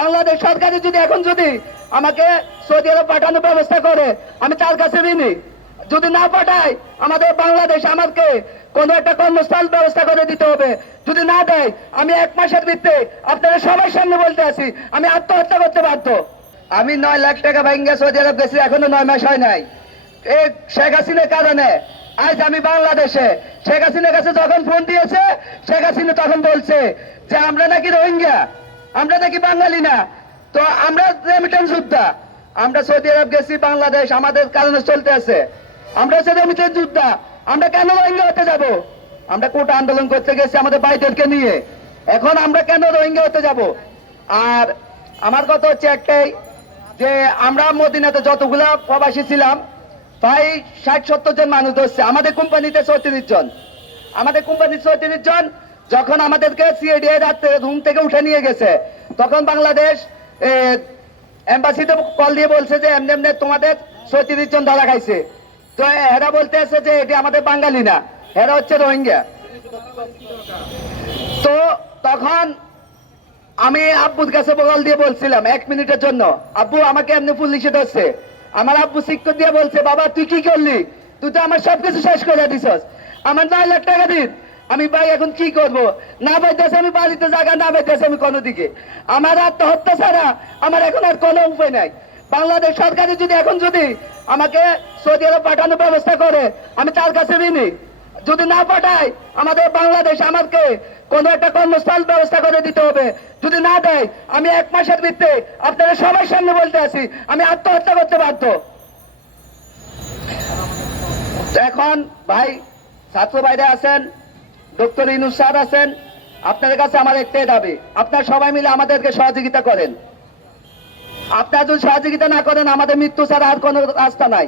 বাংলাদেশ সরকারে যদি এখন যদি আমাকে সৌদি আরব পাঠানোর ব্যবস্থা করে, আমি তার কাছে ঋণী। যদি না পাঠায়, আমাদের বাংলাদেশ আমাকে কোনো একটা কর্মস্থল ব্যবস্থা করে দিতে হবে। যদি না দেয়, আমি এক মাসের ভিত্তে আপনারা সবার সামনে বলতে আছি, আমি আত্মহত্যা করতে বাধ্য। আমি নয় লাখ টাকা ভাঙ্গা সৌদি আরব গেছি, এখনও নয় মাস হয় নাই। এই শেখ হাসিনার কারণে আজ আমি বাংলাদেশে, শেখ হাসিনার কাছে যখন ফোন দিয়েছে, শেখ হাসিনা তখন বলছে যে, আমরা নাকি রোহিঙ্গা। আমরা নাকি বাঙালি না? তো আমরা রেমিটেন্স যোদ্ধা, আমরা সৌদি আরব গেছি, বাংলাদেশ, আমাদের কারণে চলতে আছে। আমরা হচ্ছে রেমিটেন্স যোদ্ধা, আমরা কেন রোহিঙ্গা হতে যাব? আমরা কোটা আন্দোলন করতে গেছি আমাদের ভাইদেরকে নিয়ে। এখন আমরা কেন রোহিঙ্গা হতে যাব? আর আমার কথা হচ্ছে একটাই, যে আমরা মদিনাতে যতগুলা প্রবাসী ছিলাম, প্রায় ষাট সত্তর জন মানুষ ধরছে। আমাদের কোম্পানিতে চৌত্রিশ জন। আমাদের কোম্পানির চৌত্রিশ জন যখন আমাদেরকে সিএডিআই রাত্রে রুম থেকে উঠে নিয়ে গেছে, তখন বাংলাদেশ এম্বাসিতে কল দিয়ে বলছে যে, এমনি এমনি তোমাদের চৌত্রিশ জন ধরা খাইছে। তো এরা বলতে আছে যে, এটি আমাদের বাঙালি না এরা হচ্ছে রোহিঙ্গা। তো তখন আমি আব্বুর কাছে বগল দিয়ে বলছিলাম, এক মিনিটের জন্য। আব্বু, আমাকে এমনি পুলিশে ধরছে আমার আব্বু শিক্ষক দিয়ে বলছে, বাবা, তুই কি করলি? তুই তো আমার সবকিছু শেষ করে দিছস। আমার নয় লাখ টাকা দিন। আমি ভাই, এখন কি করব? না পাইতেছে আমি বাড়িতে জায়গা, না পাইতেছে আমি কোনো দিকে। আমার আত্মহত্যা ছাড়া আমার এখন আর কোনো উপায় নাই। বাংলাদেশ সরকারে যদি এখন যদি আমাকে সৌদি আরব পাঠানোর ব্যবস্থা করে, আমি তার কাছে ঋণী। যদি না পাঠায়, আমাদের বাংলাদেশ আমাকে কোনো একটা কর্মস্থল ব্যবস্থা করে দিতে হবে। যদি না দেয়, আমি এক মাসের ভিত্তে আপনারা সবার সামনে বলতে আছি, আমি আত্মহত্যা করতে বাধ্য। এখন ভাই, ছাত্র বাইরে আছেন ডক্টর ইনুস স্যার আছেন, আপনাদের কাছে আমার একটাই দাবি। আপনারা সবাই মিলে আমাদেরকে সহযোগিতা করেন। আপনারা যদি সহযোগিতা না করেন, আমাদের মৃত্যু ছাড়া আর কোনো রাস্তা নাই।